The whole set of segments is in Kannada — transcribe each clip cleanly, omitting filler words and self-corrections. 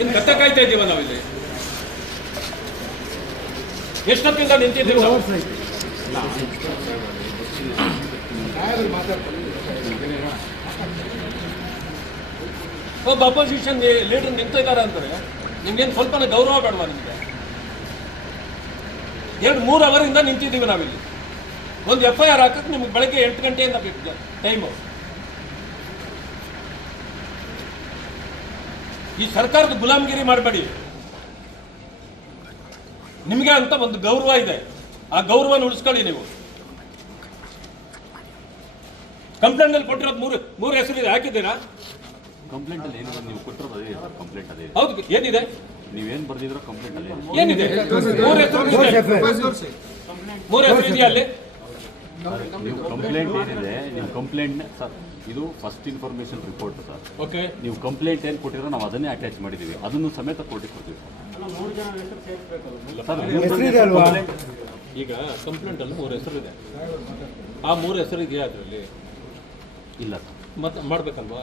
ಇನ್ನು ಕತ್ತ ಕಾಯ್ತಾ ಇದ್ದೀವ ನಾವಿಲ್ಲಿ ಎಷ್ಟೊತ್ತಿಂದ ನಿಂತಿದ್ದೀವಿ ನಾವು? ಒಬ್ಬ ಅಪೋಸಿಷನ್ ಲೀಡರ್ ನಿಂತಿದ್ದಾರೆ ಅಂತಾರೆ ನಿಮ್ಗೇನು ಸ್ವಲ್ಪನೇ ಗೌರವ ಬೇಡವಾ? ನಿಮಗೆ 2-3 ಅವರಿಂದ ನಿಂತಿದ್ದೀವಿ ನಾವಿಲ್ಲಿ. ಒಂದು FIR ಹಾಕಕ್ಕೆ ನಿಮ್ಗೆ ಬೆಳಗ್ಗೆ 8 ಗಂಟೆಯಿಂದ ಬೇಕು ಟೈಮು. ಈ ಸರ್ಕಾರದ ಗುಲಾಮಗಿರಿ ಮಾಡಬೇಡಿ. ನಿಮಗೆ ಅಂತ ಒಂದು ಗೌರವ ಇದೆ, ಆ ಗೌರವನ ಉಳಿಸ್ಕೊಳ್ಳಿ ನೀವು. ಕಂಪ್ಲೇಂಟ್ ಅಲ್ಲಿ ಕೊಟ್ಟಿರೋದು ಮೂರು ಹೆಸರಿದೆ, ಹಾಕಿದ್ದೀರಾ? ಕಂಪ್ಲೇಂಟ್ ಅಲ್ಲಿ ಏನಿದೆ ನೀವು ಕೊಟ್ಟಿರೋದು ಅದೇ ಕಂಪ್ಲೇಂಟ್ ಅದೇ. ಹೌದು, ಏನಿದೆ? ನೀವೇನು ಬರ್ದಿದ್ರೋ ಕಂಪ್ಲೇಂಟ್ ಅಲ್ಲಿ ಏನಿದೆ? ಮೂರು ಹೆಸರು ಇದೆಯಾ ಅಲ್ಲಿ? ನೀವು ಕಂಪ್ಲೇಂಟ್ ಏನಿದೆ, ನೀವು ಕಂಪ್ಲೇಂಟ್ ಸರ್, ಇದು first information report sir. Okay, ನೀವು ಕಂಪ್ಲೇಂಟ್ ಏನು ಕೊಟ್ಟಿರೋ ನಾವು ಅದನ್ನೇ ಅಟ್ಯಾಚ್ ಮಾಡಿದ್ದೀವಿ, ಅದನ್ನು ಸಮೇತ ಕೋರ್ಟಿಗೆ ಕೊಡ್ತೀವಿ ಸರ್. ಈಗ ಕಂಪ್ಲೇಂಟ್ ಅಲ್ಲಿ 3 ಹೆಸರು ಇದೆ, ಆ 3 ಹೆಸರು ಇದೆಯಾ ಅದರಲ್ಲಿ? ಇಲ್ಲ ಸರ್. ಮತ್ತೆ ಮಾಡ್ಬೇಕಲ್ವಾ?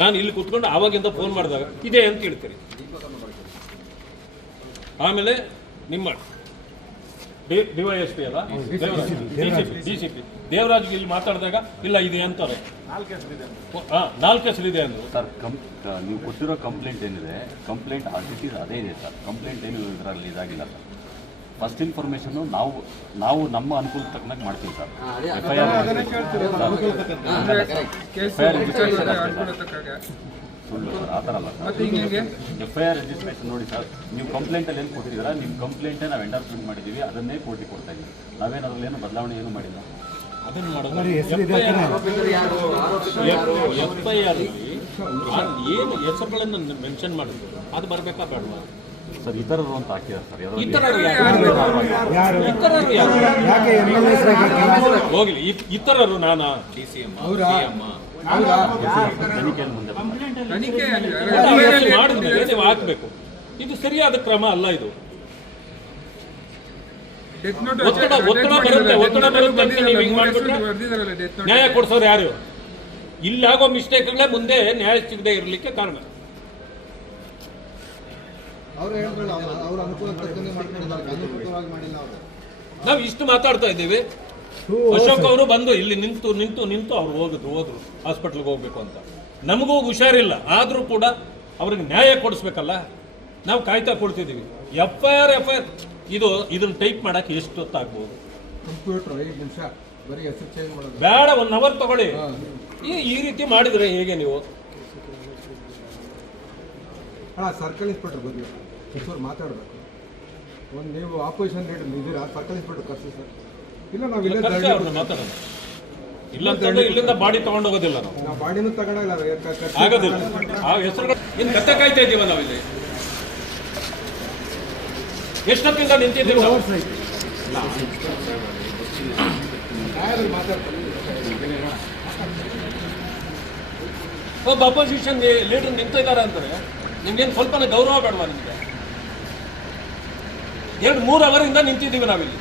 ನಾನು ಇಲ್ಲಿ ಕೂತ್ಕೊಂಡು ಆವಾಗಿಂದ ಫೋನ್ ಮಾಡಿದಾಗ ಇದೆ ಅಂತ ಹೇಳ್ತೀರಿ. ಆಮೇಲೆ ನಿಮ್ಮ DYSP ಅಲ್ಲ, DCP ದೇವರಾಜ್ಗೆ ಇಲ್ಲಿ ಮಾತಾಡಿದಾಗ ಇಲ್ಲ ಇದೆ ಅಂತಾರೆ. 4 ಹೆಸರಿದೆ ಅಂದ್ರು ಸರ್. ನೀವು ಕೊಟ್ಟಿರೋ ಕಂಪ್ಲೇಂಟ್ ಏನಿದೆ, ಕಂಪ್ಲೇಂಟ್ ಆಲ್ರೆಡಿ ಅದೇ ಇದೆ ಸರ್. ಕಂಪ್ಲೇಂಟ್ ಏನು ಇದರಲ್ಲಿ ಇದಾಗಿಲ್ಲ ಸರ್. ಫಸ್ಟ್ ಇನ್ಫಾರ್ಮೇಶನ್ ನಾವು ನಮ್ಮ ಅನುಕೂಲ ತಕ್ಕನಾಗಿ ಮಾಡ್ತೀವಿ ಸರ್. ಸುಳ್ಳು ಸರ್, ಆ ಥರ ಅಲ್ಲ ಸರ್. FIR ರಿಜಿಸ್ಟ್ರೇಷನ್ ನೋಡಿ ಸರ್, ನೀವು ಕಂಪ್ಲೇಂಟಲ್ಲಿ ಏನು ಕೊಟ್ಟಿದ್ದೀರಾ, ನಿಮ್ಮ ಕಂಪ್ಲೇಂಟೇ ನಾವು ಎಂಡಾರ್ಸ್ಮೆಂಟ್ ಮಾಡಿದ್ದೀವಿ, ಅದನ್ನೇ ಕೋರ್ಟಿಗೆ ಕೊಡ್ತಾ ಇದ್ದೀವಿ. ನಾವೇನು ಅದರಲ್ಲಿ ಏನು ಬದಲಾವಣೆ ಏನು ಮಾಡಿಲ್ಲ. ಅದನ್ನು ಮಾಡೋದು FIR ಏನು ಹೆಸರುಗಳನ್ನು ಮೆನ್ಷನ್ ಮಾಡಿದ್ರು ಅದು ಬರಬೇಕಾ ಬೇಡವಾ ಸರ್? ಇತರರು ಅಂತ ಹಾಕಿದ್ದಾರೆ ಸರ್. ಹೋಗ್ಲಿ, ಇತರರು ನಾನಾ ತನಿಖೆಯನ್ನು ಮುಂದೆ ಮಾಡಿದ್ಮೇಲೆ ನೀವು ಹಾಕ್ಬೇಕು. ಇದು ಸರಿಯಾದ ಕ್ರಮ ಅಲ್ಲ. ಇದು ಒತ್ತಡ ಬರುತ್ತೆ ಅಂತ ನೀವು ಹಿಂಗೆ ಮಾಡ್ಬಿಟ್ರೆ ನ್ಯಾಯ ಕೊಡ್ಸೋರು ಯಾರು? ಇಲ್ಲಾಗೋ ಮಿಸ್ಟೇಕ್ಗಳೇ ಮುಂದೆ ನ್ಯಾಯ ಸಿಗದೆ ಇರಲಿಕ್ಕೆ ಕಾರಣ. ನಾವು ಇಷ್ಟು ಮಾತಾಡ್ತಾ ಇದ್ದೀವಿ, ಅಶೋಕ್ ಅವರು ಬಂದು ಇಲ್ಲಿ ನಿಂತು ಅವ್ರು ಹೋದ್ರು ಹಾಸ್ಪಿಟ್ಲ್ಗೆ ಹೋಗ್ಬೇಕು ಅಂತ. ನಮಗೂ ಹುಷಾರಿಲ್ಲ, ಆದರೂ ಕೂಡ ಅವ್ರಿಗೆ ನ್ಯಾಯ ಕೊಡಿಸ್ಬೇಕಲ್ಲ, ನಾವು ಕಾಯ್ತಾ ಕೊಡ್ತಿದ್ದೀವಿ. FIR ಇದನ್ನ ಟೈಪ್ ಮಾಡಕ್ಕೆ ಎಷ್ಟು ಹೊತ್ತಾಗ್ಬೋದು? ಬೇಡ, 1 ಅವರ್ ತಗೊಳ್ಳಿ. ಈ ರೀತಿ ಮಾಡಿದ್ರೆ ಹೇಗೆ ನೀವು? ಸರ್ಕಲ್ ಇನ್ಸ್ಪೆಕ್ಟರ್ ಬಂದು ಮಾತಾಡಬೇಕು. ಒಂದು ನೀವು ಆಪೋಸಿಷನ್ ಲೀಡರ್ ಇದ್ದೀರಾ, ಸರ್ಕಲ್ ಇನ್ಸ್ಪೆಕ್ಟರ್ ಕರ್ಸಿ ಸರ್. ಇಲ್ಲ ನಾವು ಮಾತಾಡೋಣ. ಇಲ್ಲ ಅಂತಂದ್ರೆ ಇಲ್ಲಿಂದ ಬಾಡಿ ತಗೊಂಡು ಹೋಗೋದಿಲ್ಲ, ನಾವು ಬಾಡಿನೂ ತಗೊಳಲ್ಲ, ಆಗೋದಿಲ್ಲ. ಆ ಹೆಸರುಗಳು ಇನ್ನು ಕತ್ತ ಕಾಯ್ತಾ ಇದ್ದೀವ ನಾವಿಲ್ಲಿ. ಎಷ್ಟೊತ್ತಿಂದ ನಿಂತಿದ್ದೀವಿ ನಾವು? ಒಬ್ಬ ಅಪೋಸಿಷನ್ ಲೀಡರ್ ನಿಂತಿದ್ದಾರೆ ಅಂತಾರೆ ನಿಮ್ಗೇನು ಸ್ವಲ್ಪನೇ ಗೌರವ ಬೇಡವಾ? ನಿಮಗೆ 2-3 ಅವರಿಂದ ನಿಂತಿದ್ದೀವಿ ನಾವಿಲ್ಲಿ.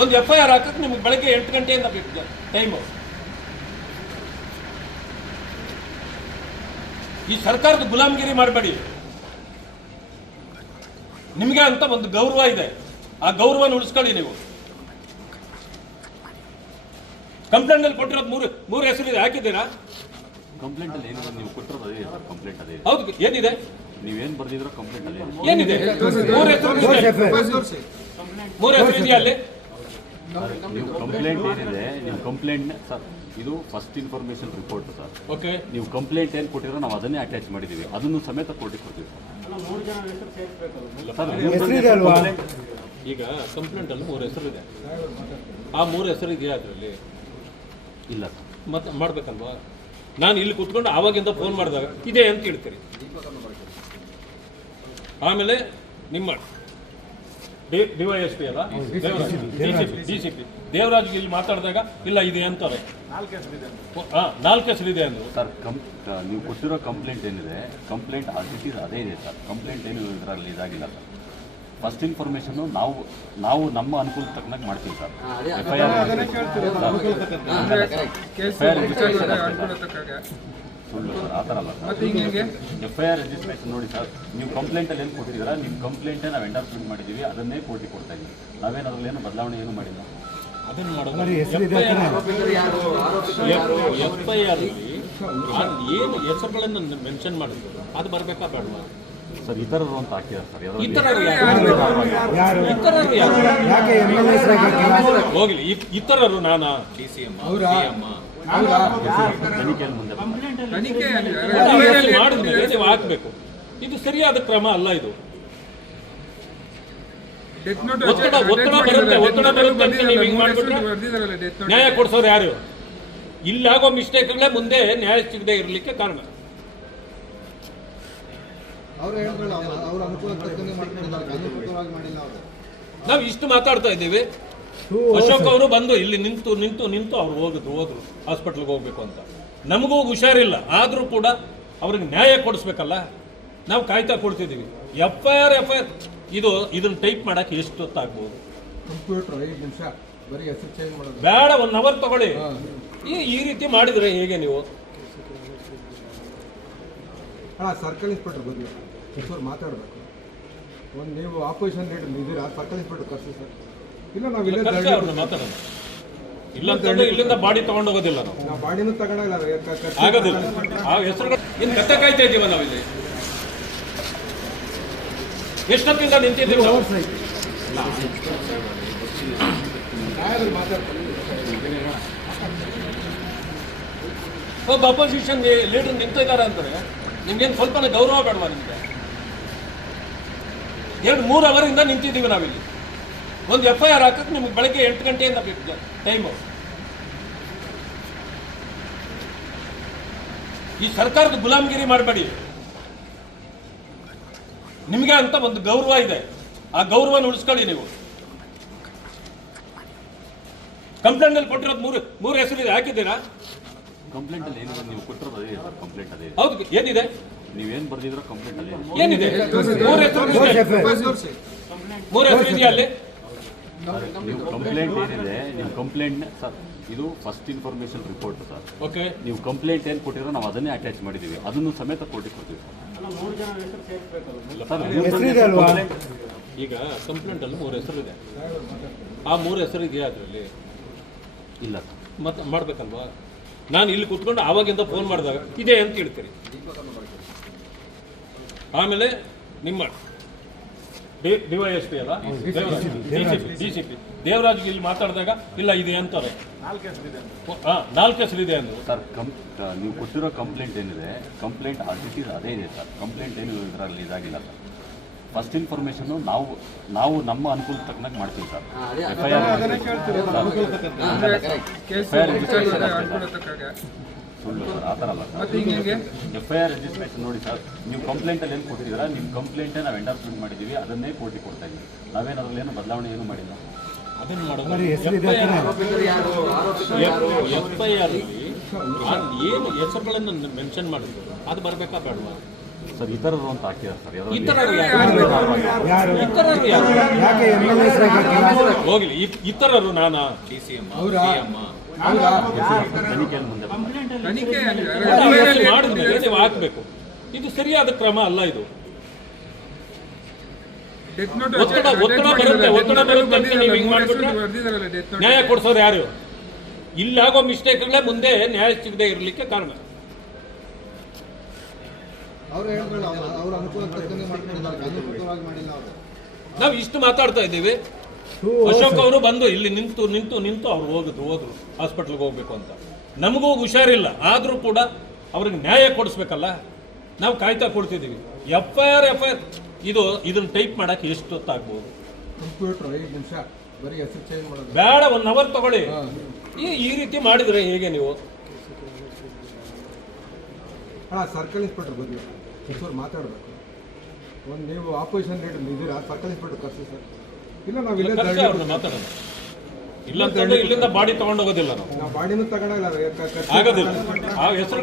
ಒಂದು FIR ಹಾಕಕ್ಕೆ ನಿಮ್ಗೆ ಬೆಳಗ್ಗೆ 8 ಗಂಟೆಯಿಂದ ಬೇಕು ಟೈಮು. ಈ ಸರ್ಕಾರದ ಗುಲಾಮಗಿರಿ ಮಾಡಬೇಡಿ. ನಿಮಗೆ ಅಂತ ಒಂದು ಗೌರವ ಇದೆ, ಆ ಗೌರವನ ಉಳಿಸ್ಕೊಳ್ಳಿ ನೀವು. ಕಂಪ್ಲೇಂಟ್ ಅಲ್ಲಿ ಕೊಟ್ಟಿರೋದು ಮೂರು ಹೆಸರಿದೆ, ಹಾಕಿದ್ದೀರಾ? ಕಂಪ್ಲೇಂಟ್ ಅಲ್ಲಿ ಏನಿದೆ ನೀವು ಕೊಟ್ಟಿರೋದು ಅದೇ ಕಂಪ್ಲೇಂಟ್ ಅದೇ. ಹೌದು, ಏನಿದೆ? ನೀವೇನು ಬರ್ದಿದ್ರೋ ಕಂಪ್ಲೇಂಟ್ ಅದೇ ಏನಿದೆ? 3 ಹೆಸರು ಇದೆಯಾ ಅಲ್ಲಿ? ನೀವು ಕಂಪ್ಲೇಂಟ್ ಏನಿದೆ, ನೀವು ಕಂಪ್ಲೇಂಟ್ ಸರ್, ಇದು first information report sir. Okay, ನೀವು ಕಂಪ್ಲೇಂಟ್ ಏನು ಕೊಟ್ಟಿರೋ ನಾವು ಅದನ್ನೇ ಅಟ್ಯಾಚ್ ಮಾಡಿದ್ದೀವಿ, ಅದನ್ನು ಸಮೇತ ಕೋರ್ಟಿಗೆ ಕೊಡ್ತೀವಿ ಸರ್. ಈಗ ಕಂಪ್ಲೇಂಟ್ ಅಲ್ಲಿ 3 ಹೆಸರಿದೆ, ಆ 3 ಹೆಸರು ಇದೆಯಾ ಅದರಲ್ಲಿ? ಇಲ್ಲ ಸರ್. ಮತ್ತೆ ಮಾಡ್ಬೇಕಲ್ವಾ? ನಾನು ಇಲ್ಲಿ ಕೂತ್ಕೊಂಡು ಆವಾಗಿಂದ ಫೋನ್ ಮಾಡಿದಾಗ ಇದೆ ಅಂತ ಹೇಳ್ತೀರಿ. ಆಮೇಲೆ ನಿಮ್ಮ DYSP ಅಲ್ಲ, DCP ದೇವರಾಜ್ಗೆ ಇಲ್ಲಿ ಮಾತಾಡಿದಾಗ ಇಲ್ಲ ಇದೆ ಅಂತಾರೆ. 4 ಹೆಸರಿದೆ ಅಂದ್ರು ಸರ್. ನೀವು ಕೊಟ್ಟಿರೋ ಕಂಪ್ಲೇಂಟ್ ಏನಿದೆ, ಕಂಪ್ಲೇಂಟ್ ಆಲ್ರೆಡಿ ಅದೇ ಇದೆ ಸರ್. ಕಂಪ್ಲೇಂಟ್ ಏನು ಇದರಲ್ಲಿ ಇದಾಗಿಲ್ಲ ಸರ್. ಫಸ್ಟ್ ಇನ್ಫಾರ್ಮೇಶನ್ ನಾವು ನಮ್ಮ ಅನುಕೂಲ ತಕ್ಕನಾಗಿ ಮಾಡ್ತೀವಿ ಸರ್. FIR ಸುಳ್ಳು ಸರ್, ಆ ಥರ ಅಲ್ಲ ಸರ್. ಮತ್ತೆ ಈಗ ಹೆಂಗೆ FIR ರಿಜಿಸ್ಟ್ರೇಷನ್ ನೋಡಿ ಸರ್, ನೀವು ಕಂಪ್ಲೇಂಟಲ್ಲಿ ಏನು ಕೊಟ್ಟಿದ್ದೀರಾ, ನಿಮ್ಮ ಕಂಪ್ಲೇಂಟೇ ನಾವು ಎಂಡಾರ್ಸ್ಮೆಂಟ್ ಮಾಡಿದ್ದೀವಿ, ಅದನ್ನೇ ಕೋರ್ಟಿಗೆ ಕೊಡ್ತಾ ಇದ್ದೀವಿ. ನಾವೇನು ಅದರಲ್ಲಿ ಏನು ಬದಲಾವಣೆ ಏನು ಮಾಡಿಲ್ಲ. ಅದನ್ನು ಮಾಡೋದು FIR ಏನು ಹೆಸರುಗಳನ್ನು ಮೆನ್ಷನ್ ಮಾಡಿದ್ರು ಅದು ಬರಬೇಕಾ ಬೇಡವಾ? ಸರ್ ಇತರರು ಅಂತ ಹಾಕಿದ್ದಾರೆ ಸರ್, ಯಾರೋ ಇತರರು ಇತರರು ಹೋಗ್ಲಿ, ಇತರರು ನಾನಾ ತನಿಖೆಯಲ್ಲಿ ಮುಂದೆ ತನಿಖೆ ಮಾಡಿದ್ಮೇಲೆ ನೀವು ಹಾಕ್ಬೇಕು. ಇದು ಸರಿಯಾದ ಕ್ರಮ ಅಲ್ಲ. ಇದು ಡೆತ್ ನೋಟ್ ಒತ್ತಡ ಬರುತ್ತೆ ಅಂತ ನೀವು ಹಿಂಗ್ ಮಾಡ್ಬಿಟ್ರೆ ಬರ್ದಿದಾರಲ್ಲ ಡೆತ್ ನೋಟ್. ನ್ಯಾಯ ಕೊಡ್ಸೋರು ಯಾರು? ಇಲ್ಲಾಗೋ ಮಿಸ್ಟೇಕ್ಗಳೇ ಮುಂದೆ ನ್ಯಾಯ ಸಿಗದೆ ಇರಲಿಕ್ಕೆ ಕಾರಣ. ಅವ್ರು ಹೇಳಿದ್ರಲ್ಲ ಅವ್ರ ಅನುಕೂಲ ತಕ್ಕಂಗೆ ಮಾಡ್ಕೊಂಡಿದ್ದಾರೆ, ಅನುಕೂಲವಾಗಿ ಮಾಡಿಲ್ಲ ಅವರು. ನಾವು ಇಷ್ಟು ಮಾತಾಡ್ತಾ ಇದ್ದೀವಿ. ಅಶೋಕ್ ಅವರು ಬಂದು ಇಲ್ಲಿ ನಿಂತು ಅವ್ರು ಹೋದ್ರು ಹಾಸ್ಪಿಟ್ಲ್ಗೆ ಹೋಗ್ಬೇಕು ಅಂತ. ನಮಗೂ ಹುಷಾರಿಲ್ಲ, ಆದರೂ ಕೂಡ ಅವ್ರಿಗೆ ನ್ಯಾಯ ಕೊಡಿಸ್ಬೇಕಲ್ಲ. ನಾವು ಕಾಯ್ತಾ ಕೊಡ್ತಿದ್ದೀವಿ. FIR ಇದನ್ನ ಟೈಪ್ ಮಾಡಕ್ಕೆ ಎಷ್ಟು ಹೊತ್ತಾಗ್ಬೋದು? ಕಂಪ್ಯೂಟರ್ 5 ನಿಮಿಷ ಬರೀ ಹೆಸರು ಚೇಂಜ್ ಮಾಡೋದು. ಬೇಡ, 1 ಅವರ್ ತಗೊಳ್ಳಿ. ಈ ರೀತಿ ಮಾಡಿದ್ರೆ ಹೇಗೆ ನೀವು? ಸರ್ಕಲ್ ಇನ್ಸ್ಪೆಕ್ಟರ್ ಬದಲು ಕಿಶೋರ್ ಮಾತಾಡಬೇಕು. ಒಂದು ನೀವು ಆಪೋಸಿಷನ್ ಲೀಡರ್ ಇದ್ದೀರಾ, ಸರ್ಕಲ್ ಇನ್ಸ್ಪೆಕ್ಟರ್ ಕರ್ಸಿ ಸರ್. ಇಲ್ಲ ನಾವು ಇಲ್ಲೇ ಕರ್ಸಿ ಅವ್ರನ್ನ ಮಾತಾಡೋಣ. ಇಲ್ಲ ಅಂತಂದ್ರೆ ಇಲ್ಲಿಂದ ಬಾಡಿ ತಗೊಂಡು ಹೋಗೋದಿಲ್ಲ ನಾವು. ನಾವು ಬಾಡಿನೂ ತಗೊಳಲ್ಲ. ಆಗೋದಿಲ್ಲ. ಆ ಹೆಸರುಗಳು ಇನ್ನು ಕತ್ತೆ ಕಾಯ್ತಾ ಇದ್ದೀವ ನಾವಿಲ್ಲಿ. ಎಷ್ಟೊತ್ತಿಂದ ನಿಂತಿದ್ದೀವಿ ನಾವು? ಒಬ್ಬ ಅಪೋಸಿಷನ್ ಲೀಡರ್ ನಿಂತಿದ್ದಾರೆ ಅಂತಾರೆ ನಿಮ್ಗೇನು ಸ್ವಲ್ಪನ ಗೌರವ ಬೇಡವಾ? ನಿಮಗೆ 2-3 ಅವರಿಂದ ನಿಂತಿದ್ದೀವಿ ನಾವಿಲ್ಲಿ. ಒಂದು FIR ಹಾಕಕ್ಕೆ ನಿಮ್ಗೆ ಬೆಳಗ್ಗೆ 8 ಗಂಟೆಯಿಂದ ಬೇಕು ಟೈಮು. ಈ ಸರ್ಕಾರದ ಗುಲಾಮಗಿರಿ ಮಾಡಬೇಡಿ. ನಿಮಗೆ ಅಂತ ಒಂದು ಗೌರವ ಇದೆ, ಆ ಗೌರವನ ಉಳಿಸ್ಕೊಳ್ಳಿ ನೀವು. ಕಂಪ್ಲೇಂಟಲ್ಲಿ ಕೊಟ್ಟಿರೋದು ಮೂರು ಹೆಸರಿದೆ, ಹಾಕಿದ್ದೀರಾ? ಕಂಪ್ಲೇಂಟಲ್ಲಿ ಏನಿದೆ ನೀವು ಕೊಟ್ಟಿರೋದು ಅದೇ ಸರ್, ಕಂಪ್ಲೇಂಟ್ ಅದೇ. ಹೌದು, ಏನಿದೆ? ನೀವೇನು ಬರ್ದಿದ್ರೋ ಕಂಪ್ಲೇಂಟ್ ಅದೇ ಏನಿದೆ? 3 ಹೆಸರು ಇದೆಯಾ ಅಲ್ಲಿ? ನೀವು ಕಂಪ್ಲೇಂಟ್ ಏನಿದೆ, ನಿಮ್ಮ ಕಂಪ್ಲೇಂಟ್ ಸರ್ ಇದು first information report sir. Okay, ನೀವು ಕಂಪ್ಲೇಂಟ್ ಏನು ಕೊಟ್ಟಿರೋ ನಾವು ಅದನ್ನೇ ಅಟ್ಯಾಚ್ ಮಾಡಿದ್ದೀವಿ, ಅದನ್ನು ಸಮೇತ ಕೋರ್ಟಿಗೆ ಕೊಡ್ತೀವಿ ಸರ್. ಈಗ ಕಂಪ್ಲೇಂಟ್ ಅಲ್ಲಿ 3 ಹೆಸರು ಇದೆ. ಆ 3 ಹೆಸರು ಇದೆಯಾ ಅದರಲ್ಲಿ? ಇಲ್ಲ ಸರ್. ಮತ್ತೆ ಮಾಡ್ಬೇಕಲ್ವಾ? ನಾನು ಇಲ್ಲಿ ಕೂತ್ಕೊಂಡು ಆವಾಗಿಂದ ಫೋನ್ ಮಾಡಿದಾಗ ಇದೆ ಅಂತ ಹೇಳ್ತೀರಿ. ಆಮೇಲೆ ನಿಮ್ಮ DYSP ಅಲ್ಲ, DCP ದೇವರಾಜ್ಗೆ ಇಲ್ಲಿ ಮಾತಾಡಿದಾಗ ಇಲ್ಲ ಇದೆ ಅಂತಾರೆ. 4 ಹೆಸರಿದೆ ಅಂದ್ರು ಸರ್. ನೀವು ಕೊಟ್ಟಿರೋ ಕಂಪ್ಲೇಂಟ್ ಏನಿದೆ, ಕಂಪ್ಲೇಂಟ್ ಅದೇ ಇದೆ ಸರ್. ಕಂಪ್ಲೇಂಟ್ ಏನು ಇದರಲ್ಲಿ ಇದಾಗಿಲ್ಲ ಸರ್. ಫಸ್ಟ್ ಇನ್ಫಾರ್ಮೇಶನ್ ನಾವು ನಮ್ಮ ಅನುಕೂಲ ತಕ್ಕನಾಗ ಮಾಡ್ತೀವಿ ಸರ್. ಸುಳ್ಳು ಸರ್, ಆ ಥರ ಅಲ್ಲ ಸರ್. ಮತ್ತೆ ಈಗ ಹೆಂಗೆ FIR ರಿಜಿಸ್ಟ್ರೇಷನ್ ನೋಡಿ ಸರ್, ನೀವು ಕಂಪ್ಲೇಂಟಲ್ಲಿ ಏನು ಕೊಟ್ಟಿದ್ದೀರಾ, ನಿಮ್ಮ ಕಂಪ್ಲೇಂಟೇ ನಾವು ಎಂಡಾರ್ಸ್ಮೆಂಟ್ ಮಾಡಿದ್ದೀವಿ, ಅದನ್ನೇ ಕೋರ್ಟಿಗೆ ಕೊಡ್ತಾ ಇದ್ದೀವಿ. ನಾವೇನು ಅದರಲ್ಲಿ ಏನು ಬದಲಾವಣೆ ಏನು ಮಾಡಿಲ್ಲ. ಅದನ್ನು ಮಾಡೋದು FIR ಏನು ಹೆಸರುಗಳನ್ನು ಮೆನ್ಷನ್ ಮಾಡಿದ್ರು ಅದು ಬರಬೇಕಾ ಬೇಡವಾ? ಸರ್ ಇತರರು ಅಂತ ಹಾಕಿದ್ದಾರೆ ಸರ್, ಯಾರೋ ಇತರರು ಹೋಗ್ಲಿ, ಇತರರು ನಾನಾ ತನಿಖೆಯಲ್ಲಿ ಮುಂದೆ ತನಿಖೆ ಮಾಡಿದ್ಮೇಲೆ ನೀವು ಹಾಕ್ಬೇಕು. ಇದು ಸರಿಯಾದ ಕ್ರಮ ಅಲ್ಲ. ಇದು ಡೆತ್ ನೋಟ್ ಒತ್ತಡ ಬರುತ್ತೆ ಅಂತ ನೀವು ಹಿಂಗ್ ಮಾಡ್ಬಿಟ್ರೆ ಬರ್ದಿದಾರಲ್ಲ ಡೆತ್ ನೋಟ್. ನ್ಯಾಯ ಕೊಡ್ಸೋರು ಯಾರು? ಇಲ್ಲಾಗೋ ಮಿಸ್ಟೇಕ್ಗಳೇ ಮುಂದೆ ನ್ಯಾಯ ಸಿಗದೆ ಇರಲಿಕ್ಕೆ ಕಾರಣ. ಅವ್ರು ಹೇಳಿದ್ರಲ್ಲ ಅವ್ರ ಅನುಕೂಲ ತಕ್ಕಂಗೆ ಮಾಡ್ಕೊಂಡಿದ್ದಾರೆ, ಅನುಕೂಲವಾಗಿ ಮಾಡಿಲ್ಲ ಅವರು. ನಾವು ಇಷ್ಟು ಮಾತಾಡ್ತಾ ಇದ್ದೀವಿ. ಅಶೋಕ್ ಅವರು ಬಂದು ಇಲ್ಲಿ ನಿಂತು ಅವ್ರು ಹೋದ್ರು ಹಾಸ್ಪಿಟ್ಲ್ಗೆ ಹೋಗ್ಬೇಕು ಅಂತ. ನಮಗೂ ಹುಷಾರಿಲ್ಲ, ಆದರೂ ಕೂಡ ಅವ್ರಿಗೆ ನ್ಯಾಯ ಕೊಡಿಸ್ಬೇಕಲ್ಲ. ನಾವು ಕಾಯ್ತಾ ಕೊಡ್ತಿದ್ದೀವಿ. FIR ಇದನ್ನ ಟೈಪ್ ಮಾಡಕ್ಕೆ ಎಷ್ಟು ಹೊತ್ತಾಗ್ಬೋದು? ಕಂಪ್ಯೂಟರ್ 5 ನಿಮಿಷ ಬರೀ ಹೆಸರು ಚೇಂಜ್ ಮಾಡೋದು. ಬೇಡ, 1 ಅವರ್ ತಗೊಳ್ಳಿ. ಈ ರೀತಿ ಮಾಡಿದ್ರೆ ಹೇಗೆ ನೀವು? ಸರ್ಕಲ್ ಇನ್ಸ್ಪೆಕ್ಟರ್ ಬದಲು ಕಿಶೋರ್ ಮಾತಾಡಬೇಕು. ಒಂದು ನೀವು ಆಪೋಸಿಷನ್ ಲೀಡರ್ ಇದ್ದೀರಾ, ಸರ್ಕಲ್ ಇನ್ಸ್ಪೆಕ್ಟರ್ ಕರ್ಸಿ ಸರ್. ಇಲ್ಲ ನಾವು ಇಲ್ಲೇ ಕರ್ಸಿ ಅವ್ರನ್ನ ಮಾತಾಡೋಣ. ಇಲ್ಲ ಅಂತಂದ್ರೆ ಇಲ್ಲಿಂದ ಬಾಡಿ ತಗೊಂಡು ಹೋಗೋದಿಲ್ಲ ನಾವು. ಬಾಡಿನೂ ತಗೊಳಲ್ಲ. ಆಗೋದಿಲ್ಲ. ಆ ಹೆಸರು